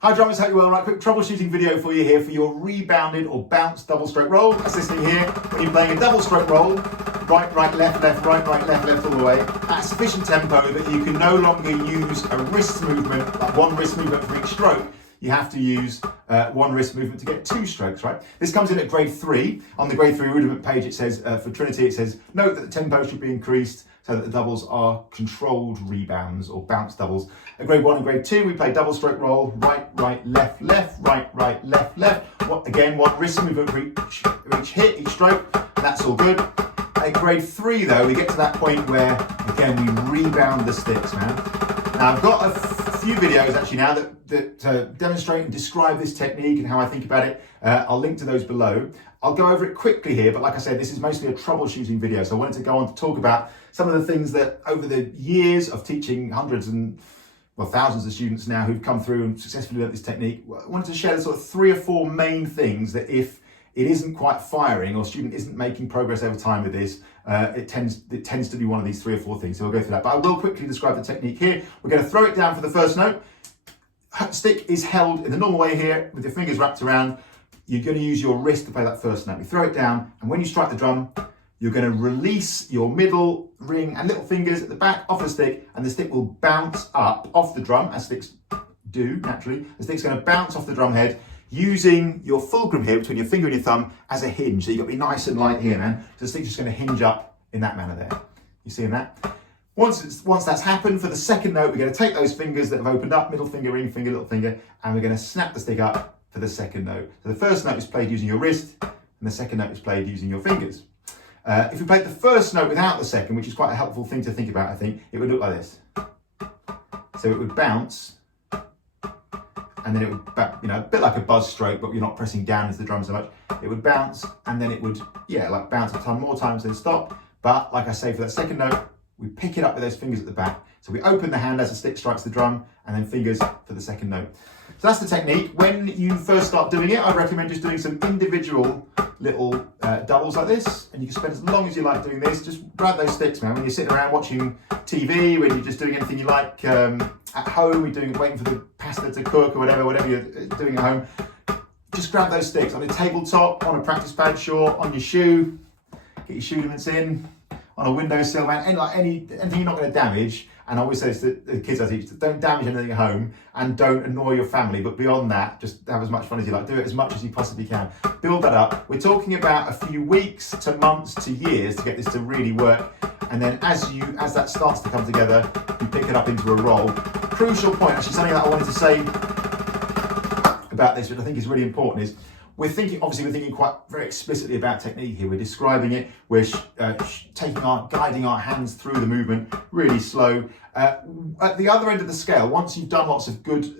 Hi drummers, hope you're well. Right, quick troubleshooting video for you here for your rebounded or bounced double stroke roll. That's this thing here, when you're playing a double stroke roll, right, left, right, left all the way, at sufficient tempo that you can no longer use a wrist movement, like one wrist movement for each stroke. You have to use one wrist movement to get two strokes, right? This comes in at grade 3. On the grade 3 rudiment page, it says, for Trinity, it says, note that the tempo should be increased so that the doubles are controlled rebounds or bounce doubles. At grade 1 and grade 2, we play double stroke roll, right, left, right, left. Again, one wrist movement for each hit, each stroke, and that's all good. At grade 3, though, we get to that point where, again, we rebound the sticks, man. Now, I've got a few videos actually now that demonstrate and describe this technique and how I think about it. I'll link to those below. I'll go over it quickly here, but like I said, this is mostly a troubleshooting video. So I wanted to go on to talk about some of the things that over the years of teaching hundreds and thousands of students now who've come through and successfully learned this technique, I wanted to share the sort of 3 or 4 main things that if it isn't quite firing or student isn't making progress over time with this, it tends to be one of these 3 or 4 things. So we'll go through that. But I will quickly describe the technique here. We're going to throw it down for the first note. Stick is held in the normal way here with your fingers wrapped around. You're going to use your wrist to play that first note. You throw it down, and when you strike the drum, you're going to release your middle, ring, and little fingers at the back off the stick, and the stick will bounce up off the drum, as sticks do naturally. The stick's going to bounce off the drum head using your fulcrum here between your finger and your thumb as a hinge. So you've got to be nice and light here, man. So the stick's just going to hinge up in that manner there. You seeing that? Once that's happened, for the second note, we're going to take those fingers that have opened up, middle finger, ring finger, little finger, and we're going to snap the stick up for the second note. So the first note is played using your wrist, and the second note is played using your fingers. If we played the first note without the second, which is quite a helpful thing to think about, I think, it would look like this. So it would bounce, and then it would, a bit like a buzz stroke, but you're not pressing down into the drum so much. It would bounce, and then it would, like bounce a ton more times than stop. But like I say, for that second note, we pick it up with those fingers at the back. So we open the hand as the stick strikes the drum, and then fingers for the second note. So that's the technique. When you first start doing it, I'd recommend just doing some individual little doubles like this, and you can spend as long as you like doing this. Just grab those sticks, man. When you're sitting around watching TV, when you're just doing anything you like at home, waiting for the pasta to cook or whatever you're doing at home, just grab those sticks on a tabletop, on a practice pad, sure, on your shoe, get your shoe ligaments in, on a windowsill, man, anything you're not going to damage. And I always say this to the kids I teach, don't damage anything at home and don't annoy your family. But beyond that, just have as much fun as you like. Do it as much as you possibly can. Build that up. We're talking about a few weeks to months to years to get this to really work. And then as that starts to come together, you pick it up into a roll. Crucial point, actually something that I wanted to say about this, which I think is really important, is we're thinking quite very explicitly about technique here. We're describing it. We're guiding our hands through the movement really slow. At the other end of the scale, once you've done lots of good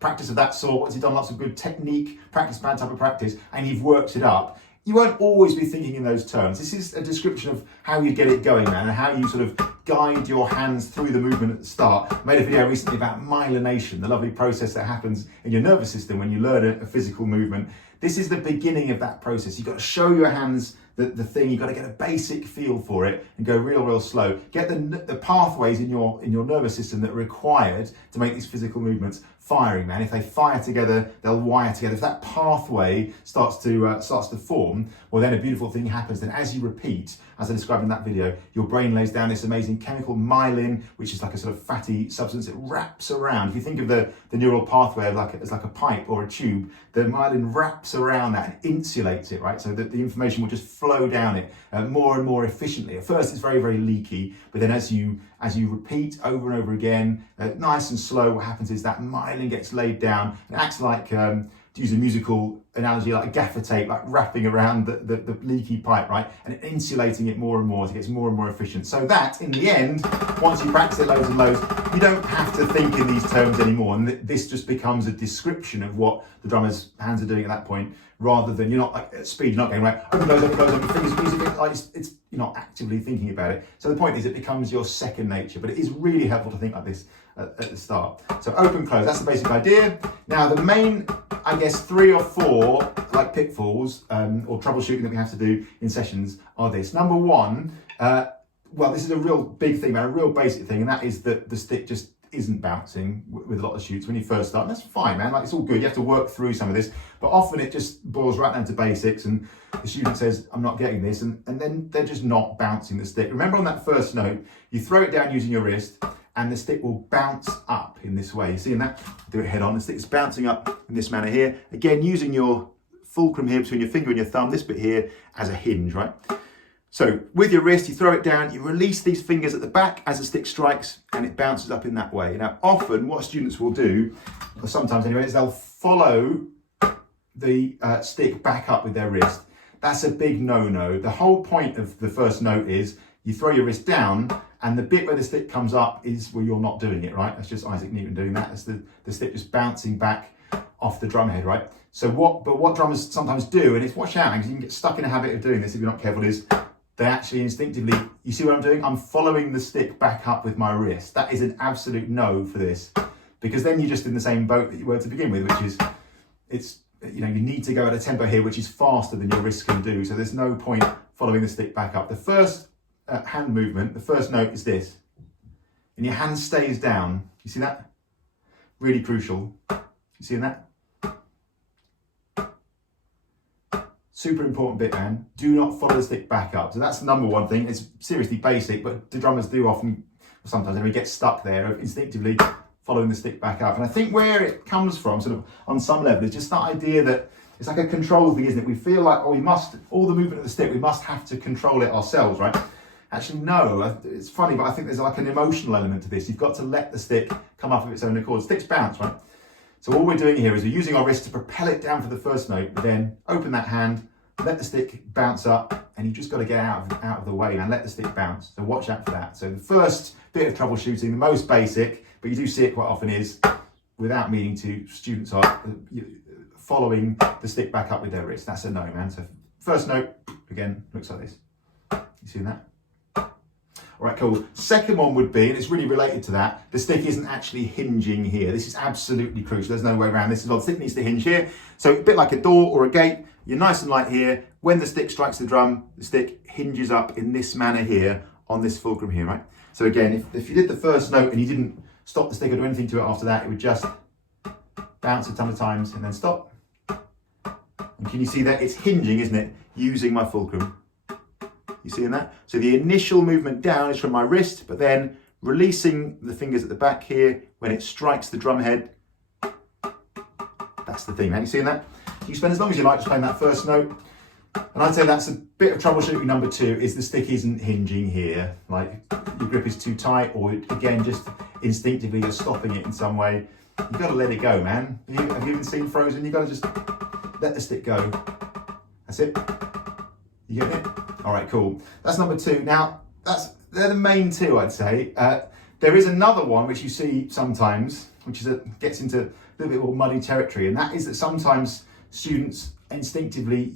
practice of that sort, once you've done lots of good technique, practice pad type of practice, and you've worked it up, you won't always be thinking in those terms. This is a description of how you get it going, man, and how you sort of guide your hands through the movement at the start. I made a video recently about myelination, the lovely process that happens in your nervous system when you learn a physical movement. This is the beginning of that process. You've got to show your hands the thing. You've got to get a basic feel for it and go real slow. Get the pathways in your nervous system that are required to make these physical movements firing, man. If they fire together, they'll wire together. If that pathway starts to form, well, then a beautiful thing happens. Then as you repeat, as I described in that video, your brain lays down this amazing chemical myelin, which is like a sort of fatty substance that wraps around. If you think of the neural pathway as like a pipe or a tube, the myelin wraps around that and insulates it, right? So that the information will just flow down it more and more efficiently. At first, it's very leaky, but then as you repeat over and over again, nice and slow, what happens is that myelin gets laid down. It acts like, to use a musical analogy, like gaffer tape, like wrapping around the leaky pipe, right? And insulating it more and more as it gets more and more efficient. So that, in the end, once you practice it loads and loads, you don't have to think in these terms anymore. And this just becomes a description of what the drummer's hands are doing at that point, rather than, you're not like at speed, you're not going right, open, close, fingers, music, like you're not actively thinking about it. So the point is, it becomes your second nature, but it is really helpful to think like this at the start. So open, close, that's the basic idea. Now the main, I guess, 3 or 4 like pitfalls or troubleshooting that we have to do in sessions are this. Number 1, this is a real big thing, man, a real basic thing, and that is that the stick just isn't bouncing with a lot of shoots when you first start. And that's fine, man. Like, it's all good. You have to work through some of this, but often it just boils right down to basics, and the student says, I'm not getting this, and then they're just not bouncing the stick. Remember, on that first note, you throw it down using your wrist, and the stick will bounce up in this way. You see that? Do it head on. The stick's bouncing up in this manner here. Again, using your fulcrum here between your finger and your thumb, this bit here, as a hinge, right? So with your wrist, you throw it down, you release these fingers at the back as the stick strikes, and it bounces up in that way. Now, often what students will do, or sometimes anyway, is they'll follow the stick back up with their wrist. That's a big no-no. The whole point of the first note is you throw your wrist down, and the bit where the stick comes up is where you're not doing it, right? That's just Isaac Newton doing that. That's the stick just bouncing back off the drum head, right? So what drummers sometimes do, and it's watch out, because you can get stuck in a habit of doing this if you're not careful, is they actually instinctively, you see what I'm doing? I'm following the stick back up with my wrist. That is an absolute no for this, because then you're just in the same boat that you were to begin with, which is, you need to go at a tempo here which is faster than your wrist can do. So there's no point following the stick back up. The first hand movement, the first note is this, and your hand stays down. You see that? Really crucial. You see that? Super important bit, man. Do not follow the stick back up. So that's the number one thing. It's seriously basic, but the drummers do often, sometimes they get stuck there instinctively following the stick back up. And I think where it comes from, sort of on some level, is just that idea that it's like a control thing, isn't it? We feel like, oh, we must, all the movement of the stick, we must have to control it ourselves, right? Actually, no. It's funny, but I think there's like an emotional element to this. You've got to let the stick come up of its own accord. Sticks bounce, right? So all we're doing here is we're using our wrist to propel it down for the first note, but then open that hand, let the stick bounce up, and you've just got to get out of the way and let the stick bounce. So watch out for that. So the first bit of troubleshooting, the most basic, but you do see it quite often, is, without meaning to, students are following the stick back up with their wrist. That's a no, man. So first note, again, looks like this. You see that? All right, cool. Second one would be, and it's really related to that, the stick isn't actually hinging here. This is absolutely crucial. There's no way around this. The stick needs to hinge here. So a bit like a door or a gate, you're nice and light here. When the stick strikes the drum, the stick hinges up in this manner here on this fulcrum here, right? So again, if you did the first note and you didn't stop the stick or do anything to it after that, it would just bounce a ton of times and then stop. And can you see that? It's hinging, isn't it? Using my fulcrum. You seeing that? So the initial movement down is from my wrist, but then releasing the fingers at the back here when it strikes the drum head. That's the thing, man. You seeing that? You spend as long as you like just playing that first note. And I'd say that's a bit of troubleshooting number two, is the stick isn't hinging here. Like, your grip is too tight, or again, just instinctively you're stopping it in some way. You've got to let it go, man. Have you even seen Frozen? You've got to just let the stick go. That's it. You get it? All right, cool. That's number two. Now, they're the main two, I'd say. There is another one which you see sometimes, which gets into a little bit more muddy territory, and that is that sometimes students instinctively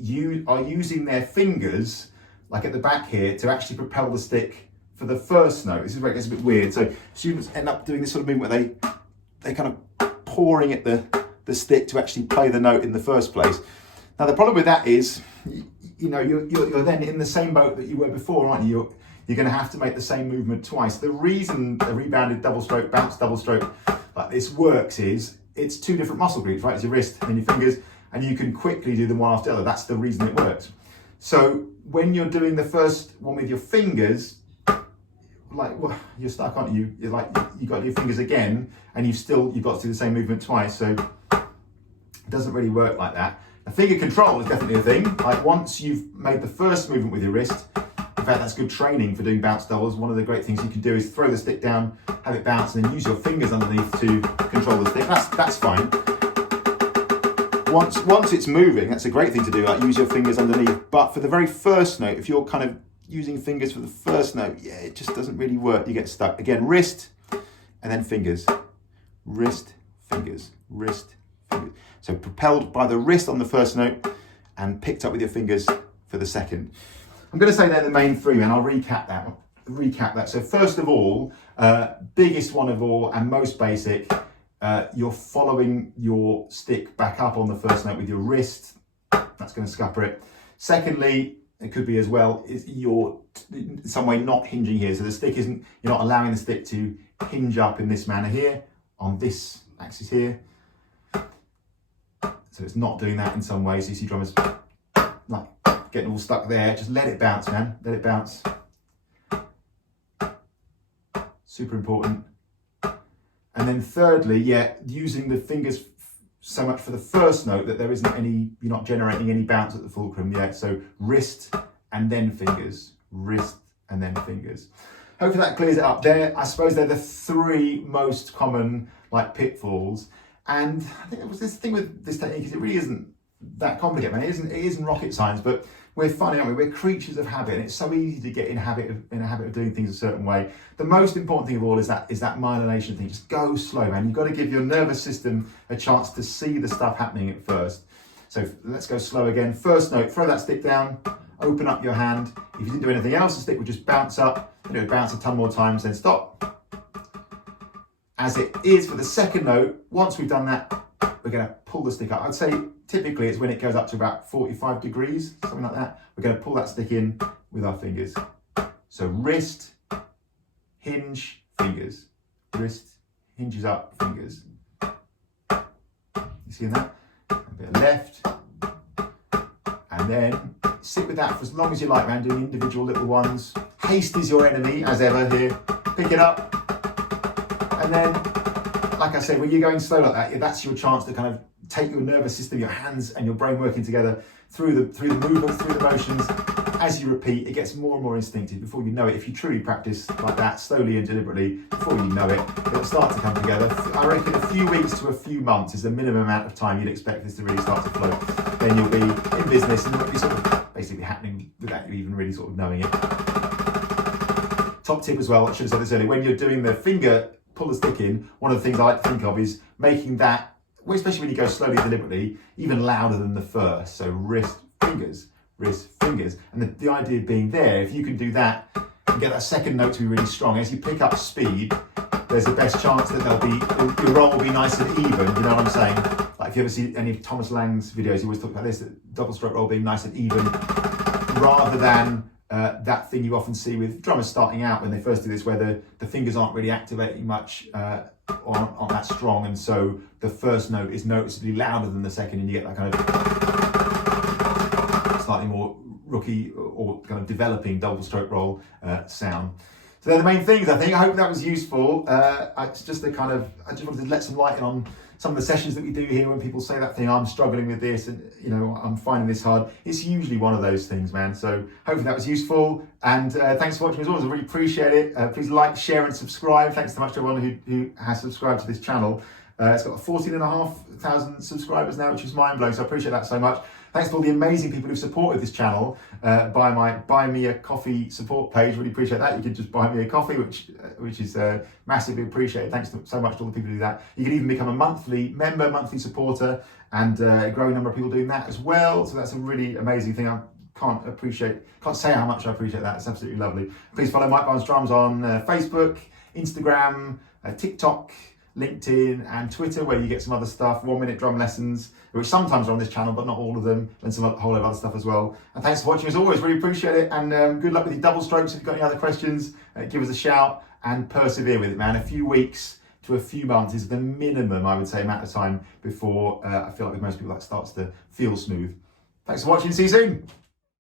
are using their fingers, like at the back here, to actually propel the stick for the first note. This is where it gets a bit weird. So students end up doing this sort of movement where they kind of pouring at the stick to actually play the note in the first place. Now the problem with that is, you're then in the same boat that you were before, aren't you? You're going to have to make the same movement twice. The reason a rebounded double stroke, bounce double stroke like this works is it's two different muscle groups, right? It's your wrist and your fingers, and you can quickly do them one after the other. That's the reason it works. So when you're doing the first one with your fingers, you're stuck, aren't you? You've got your fingers again, and you've got to do the same movement twice. So it doesn't really work like that. A finger control is definitely a thing. Like, once you've made the first movement with your wrist, in fact, that's good training for doing bounce doubles. One of the great things you can do is throw the stick down, have it bounce, and then use your fingers underneath to control the stick. That's fine. Once it's moving, that's a great thing to do, like use your fingers underneath. But for the very first note, if you're kind of using fingers for the first note, it just doesn't really work. You get stuck. Again, wrist and then fingers. Wrist, fingers, wrist, fingers. So propelled by the wrist on the first note and picked up with your fingers for the second. I'm going to say they're the main three, and I'll recap that. So first of all, biggest one of all and most basic, you're following your stick back up on the first note with your wrist. That's going to scupper it. Secondly, it could be as well, is you're in some way not hinging here. So the stick you're not allowing the stick to hinge up in this manner here, on this axis here. So it's not doing that in some ways. So you see drummers like getting all stuck there. Just let it bounce, man. Let it bounce. Super important. And then thirdly, yeah, using the fingers so much for the first note that there isn't any, you're not generating any bounce at the fulcrum yet. So wrist and then fingers, wrist and then fingers. Hopefully that clears it up there. I suppose they're the three most common like pitfalls. And I think it was this thing with this technique is it really isn't that complicated, man. It isn't rocket science, but we're funny, aren't we? We're creatures of habit, and it's so easy to get in a habit of doing things a certain way. The most important thing of all is that myelination thing. Just go slow, man. You've got to give your nervous system a chance to see the stuff happening at first. So let's go slow again. First note, throw that stick down, open up your hand. If you didn't do anything else, the stick would just bounce up. It would bounce a ton more times, then stop. As it is for the second note, once we've done that, we're going to pull the stick up. I'd say typically it's when it goes up to about 45 degrees, something like that. We're going to pull that stick in with our fingers. So wrist, hinge, fingers. Wrist, hinges up, fingers. You see that? A bit of left. And then sit with that for as long as you like, man, doing individual little ones. Haste is your enemy, as ever here. Pick it up. And then, like I said, when you're going slow like that, that's your chance to kind of take your nervous system, your hands and your brain working together through the movements, through the motions. As you repeat, it gets more and more instinctive. Before you know it, if you truly practice like that, slowly and deliberately, before you know it, it'll start to come together. I reckon a few weeks to a few months is the minimum amount of time you'd expect this to really start to flow. Then you'll be in business and it'll be sort of basically happening without you even really sort of knowing it. Top tip as well, I should have said this earlier, when you're doing the finger pull the stick in, one of the things I like to think of is making that, well, especially when you go slowly and deliberately, even louder than the first. So wrist, fingers, wrist, fingers. And the idea being there, if you can do that and get that second note to be really strong, as you pick up speed, there's the best chance that your roll will be nice and even, you know what I'm saying? Like if you ever see any of Thomas Lang's videos, he always talks about this, double stroke roll being nice and even, rather than that thing you often see with drummers starting out when they first do this, where the fingers aren't really activating much on that strong, and so the first note is noticeably louder than the second, and you get that kind of slightly more rookie or kind of developing double stroke roll sound. So they're the main things, I think. I hope that was useful. It's just I just wanted to let some light in on some of the sessions that we do here when people say that thing, I'm struggling with this and, you know, I'm finding this hard. It's usually one of those things, man. So hopefully that was useful. And thanks for watching as always. I really appreciate it. Please like, share and subscribe. Thanks so much to everyone who has subscribed to this channel. It's got 14,500 subscribers now, which is mind-blowing. So I appreciate that so much. Thanks to all the amazing people who've supported this channel by my Buy Me a Coffee support page. Really appreciate that. You can just buy me a coffee, which is massively appreciated. Thanks so much to all the people who do that. You can even become a monthly member, monthly supporter, and a growing number of people doing that as well. So that's a really amazing thing. I can't say how much I appreciate that. It's absolutely lovely. Please follow Mike Barnes Drums on Facebook, Instagram, TikTok, LinkedIn and Twitter, where you get some other stuff, 1 minute drum lessons, which sometimes are on this channel, but not all of them, and a whole lot of other stuff as well. And thanks for watching as always, really appreciate it. And good luck with your double strokes. If you've got any other questions, give us a shout and persevere with it, man. A few weeks to a few months is the minimum, I would say, amount of time before I feel like with most people that starts to feel smooth. Thanks for watching, see you soon.